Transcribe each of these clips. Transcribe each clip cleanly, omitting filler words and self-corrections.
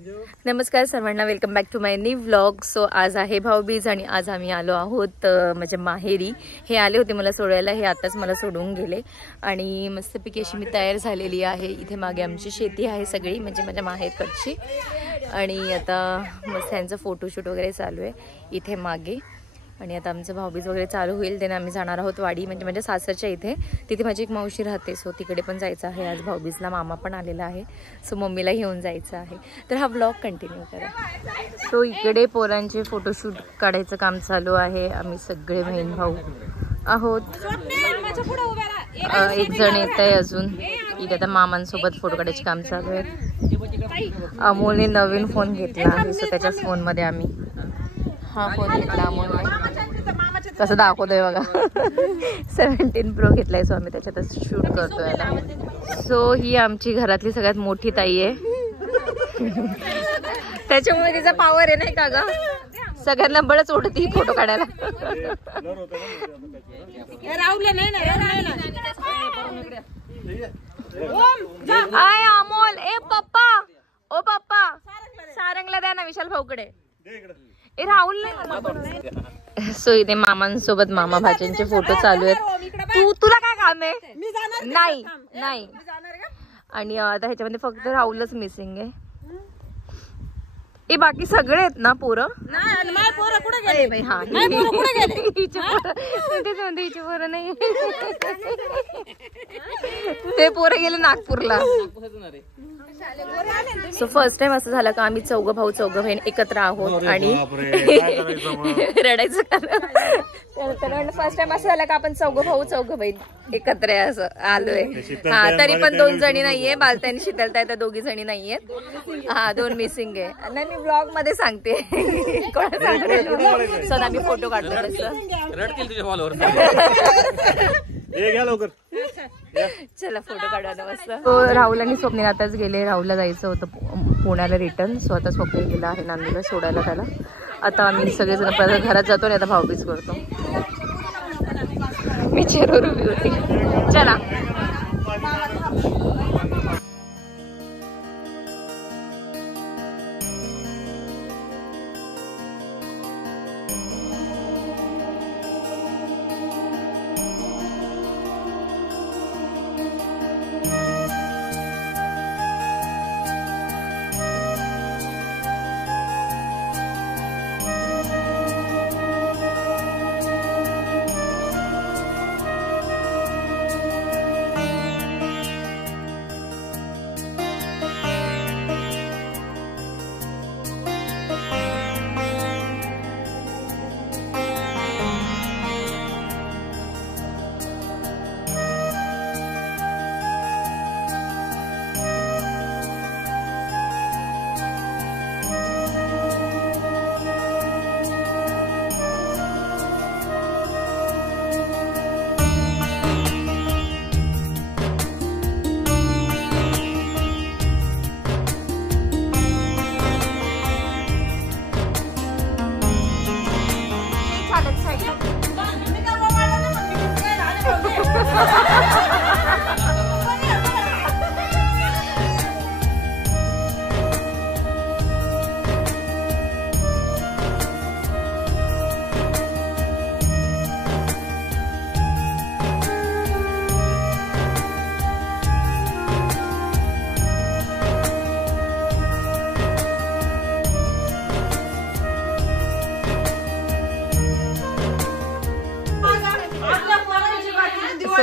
नमस्कार सर्वांना, welcome back to my new vlog. So आज आहे भाऊबीज आणि आज आम्ही आलो आहोत म्हणजे माहेरी. हे आले होते मला सोडायला, हे आताच मला सोडून गेले आणि मस्तपैकी अशी मी तयार झालेली आहे. इथे मागे आमची शेती आहे सगळी, म्हणजे माझ्या माहेरकडची. आणि आता मस्त यांचं फोटोशूट वगैरे चालू आहे इथे मागे. आणि आता आमचं भाऊबीज वगैरे चालू होईल, त्याने आम्ही जाणार आहोत वाडी, म्हणजे माझ्या सासरच्या इथे. तिथे माझी एक मावशी राहते, सो तिकडे पण जायचं आहे आज भाऊबीजला. मामा पण आलेला आहे, सो मम्मीला घेऊन जायचं आहे. तर हा ब्लॉग कंटिन्यू करा. सो इकडे पोरांचे फोटोशूट काढायचं काम चालू आहे. आम्ही सगळे बहीण भाऊ आहोत. एक जण येत आहे अजून. इथे आता मामांसोबत फोटो काढायचे काम चालू आहे. अमोलने नवीन फोन घेतला आहे, सो त्याच्याच फोनमध्ये आम्ही हा फोन घेतला अमोलने. कसं दाखवतोय बघा. 17 Pro घेतलाय, सो आम्ही त्याच्यातच शूट करतोय आता. सो ही आमची घरातली सगळ्यात मोठी ताई आहे. त्याच्यामुळे तिचा पावर आहे नाही का ग, सगळ्यांना बळच ओढती फोटो काढायला. आय अमोल, ए पप्पा, ओ पप्पा सारंगला द्या ना विशाल भाऊकडे. ए राहुल नाही. सो इथे मामांसोबत मामा भाच्यांचे फोटो चालू आहेत. तुला काय काम आहे? नाही नाही. आणि आता ह्याच्यामध्ये फक्त राहुलच मिसिंग आहे. ए बाकी सगळे आहेत ना पोरं? हिचे पोरं नाही, ते पोरं गेले नागपूरला. सो फर्स्ट टाइम असं झालं का आम्ही चौघ भाऊ चौघ बहीण एकत्र आहोत. आणि रडायचं कारण फर्स्ट टाइम असं झालं का आपण चौघ भाऊ चौघ बहीण एकत्र आहे असं आलोय. हा तरी पण 2 जणी नाहीये, बालताई आणि शीतलताई तर 2 जणी नाहीयेत. हा 2 मिसिंग आहे. नाही मी ब्लॉग मध्ये सांगते. सो आम्ही फोटो काढतो चला फोटो काढायला मस्त. राहुल आणि स्वप्नील आताच गेले. राहुलला जायचं होतं पुण्याला रिटर्न, सो आता स्वप्नील गेला आहे नांदूला सोडायला त्याला. आता आम्ही सगळेजण परत घरात जातो आणि आता भाऊबीज करतो. मी चेहऱ्यावर उभी होती. चला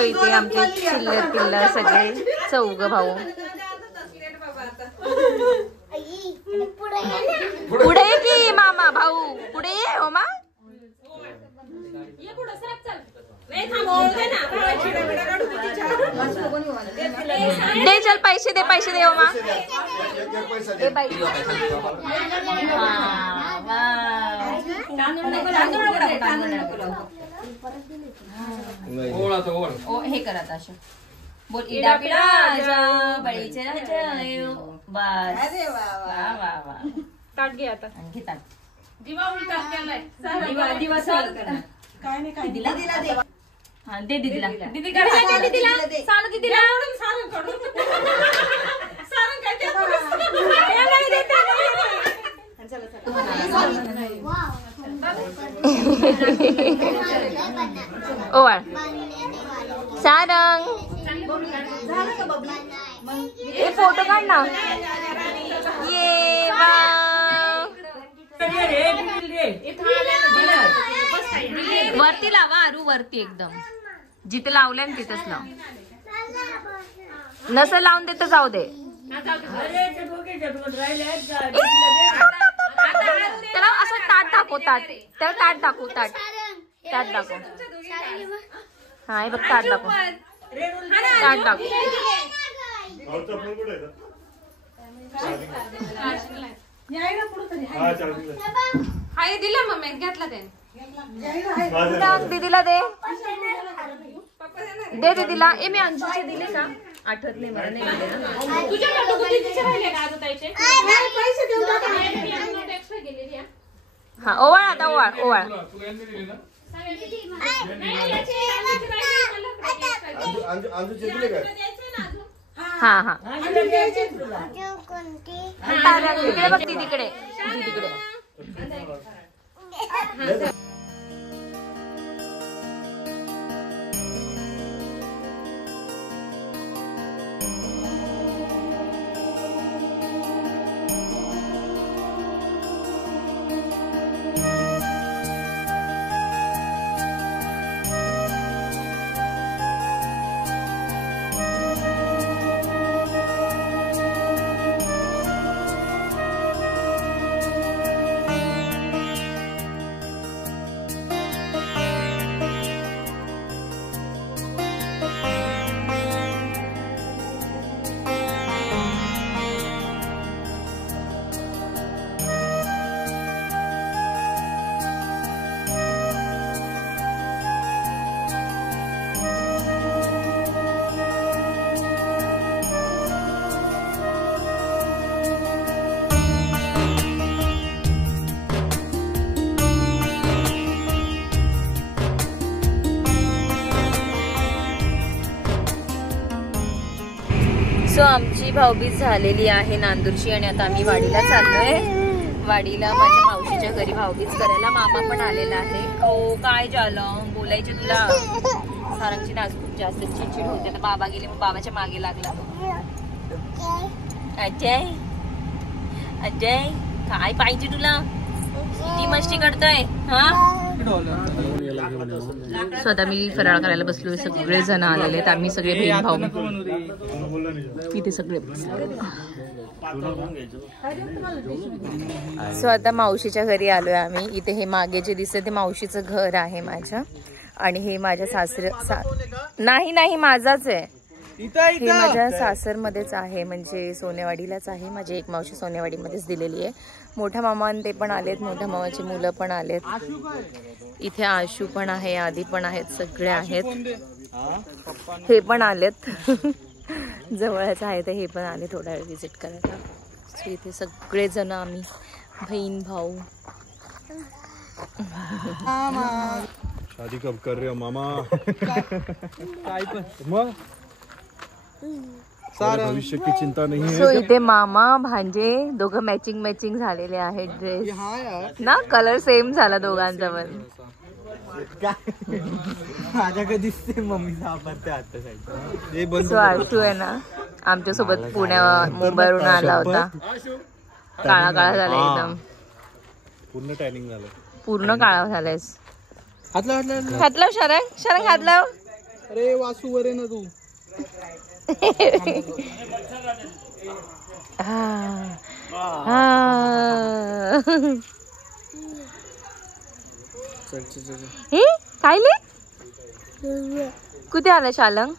इथे आमचे चिल्लर सगळे चौघ भाऊ. पुढे की मामा भाऊ पुढे ये हो मा. दे चल पैसे दे हो मा. हे करा अशा बोल. इडा पिडा बळीचे राजा बस. वा वा वा. ताट घे आता. आणखी ताट. दिवा उलटा केलाय. दिवा चालू कर. काय नाही काय दिला दे. हां दे दीदीला. दीदी काय दीदीला. सानू दीदीला. सारंग काढून. सारंग काय ते. नाही देते. ओवाळ सारंग ए फोटो काढ ना ये वरती लावा आरू वरती एकदम जिथे लावलंय ना तिथेच लाव नसं लावून दे तर जाऊ दे त्याला असं ताट दाखव ताट त्याला ताट दाखव ताट दाखव हा हे बघ ताट दाखव ताट दाखव दिला मम्मी घेतला त्याने दीदीला दे दे दीदीला ए मी अंशूचे दिले का आठवत नाही मला नाही हा ओवाळ आता ओवाळ ओवाळ हा हा तिकडे बघ तिकडे तिकडे सो आमची भाऊबीज झालेली आहे नांदूरची आणि आता आम्ही वाडीला चाललोय वाडीला माझ्या मावशीच्या घरी भाऊबीज करायला मामा पण आलेला आहे ओ काय झालं बोलायचे तुला सारंगची नाच खूप जास्त चिडचिड होते तर बाबा गेले मग बाबाच्या मागे लागला अजय अजय काय पाहिजे तुला किती मस्ती करतोय हा स्वतः मी फराळ करायला बसलोय सगळे जण आलेले आहेत आम्ही सगळे बहीण भाऊ इथे सगळे सो आता मावशीच्या घरी आलोय आम्ही इथे हे मागे जे दिसते ते मावशीचं घर आहे माझ्या आणि हे माझ्या सासर नाही माझाच आहे हे माझ्या सासरमध्येच आहे म्हणजे सोनेवाडीलाच आहे माझी एक मावशी सोनेवाडीमध्येच दिलेली आहे मोठा मामा ते पण आलेत मोठ्या मामाची मुलं पण आलेत इथे आशू पण आहे आदी पण आहेत सगळे आहेत हे पण आलेत जवळच आहे तर हे पण आले थोडा वेळ विजिट करायला सो इथे सगळे जण आम्ही बहीण भाऊ शादी कब कर रहे हो मामा काय पण मग भविष्य की चिंता नहीं है सो इथे मामा भांजे दोघं मॅचिंग झालेले आहेत ड्रेस ना कलर सेम झाला दोघांचा पण माझ्याकडे दिसते मम्मी वापरते आता सो आशू आहे ना आमच्या सोबत मुंबईवरून आला होता काळा झाला एकदम पूर्ण टॅनिंग झालं पूर्ण काळा झालायस हातला शरंग हातला अरे वासू वर ना तू काय ले कुठे आला शालंग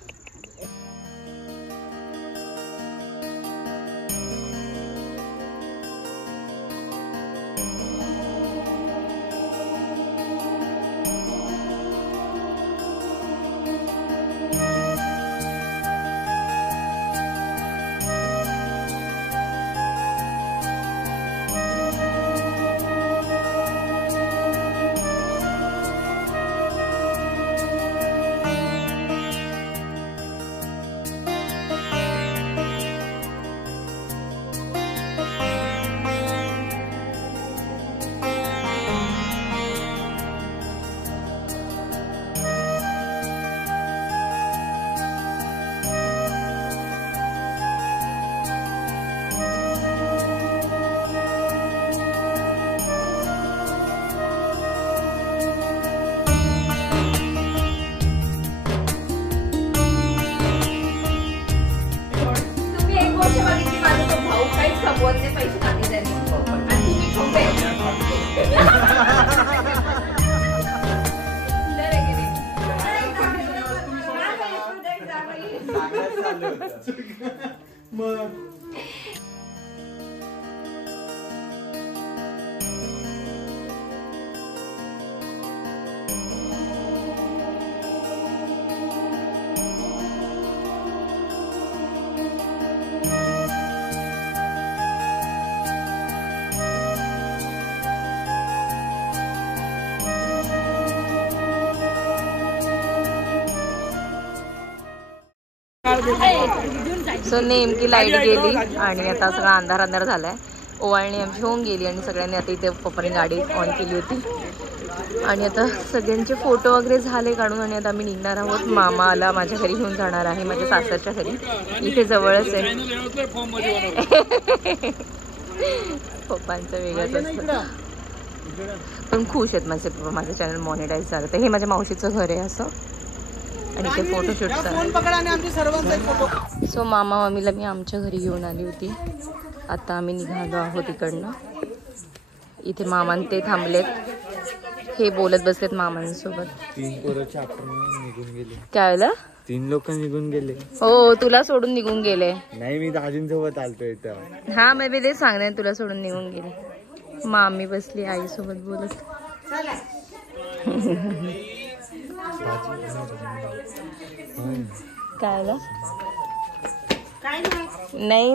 सो नेमकी लाईट गेली आणि आता सगळा अंधार अंधार झालाय. ओवाळणी आमची होऊन गेली आणि सगळ्यांनी आता इथे पप्पाने गाडी ऑन केली होती आणि आता सगळ्यांचे फोटो वगैरे झाले काढून आणि आता आम्ही निघणार आहोत. मामाला माझ्या घरी घेऊन जाणार आहे, माझ्या सासरच्या घरी, इथे जवळच आहे. पप्पांचं वेगळंच असतं, पण खुश आहेत माझे पप्पा, माझं चॅनल मॉनिटाईज झालं. तर हे माझ्या मावशीचं घर आहे असं आणि ते फोटोशूट चालू. सो मामा मम्मीला मी आमच्या घरी घेऊन आली होती. आता आम्ही निघालो आहोत इकडनं. इथे मामान ते थांबलेत, हे बोलत बसलेत मामांसोबत. 3 पोरं चॅप्टर निघून गेले. काय झालं? 3 लोक निघून गेले. हो, तुला सोडून निघून गेले. नाही, मी दाजींसोबत आलतोय इथं. हा, मी तेच सांगते, तुला सोडून निघून गेले. मामी बसली आईसोबत बोलत. काय झालं? नाही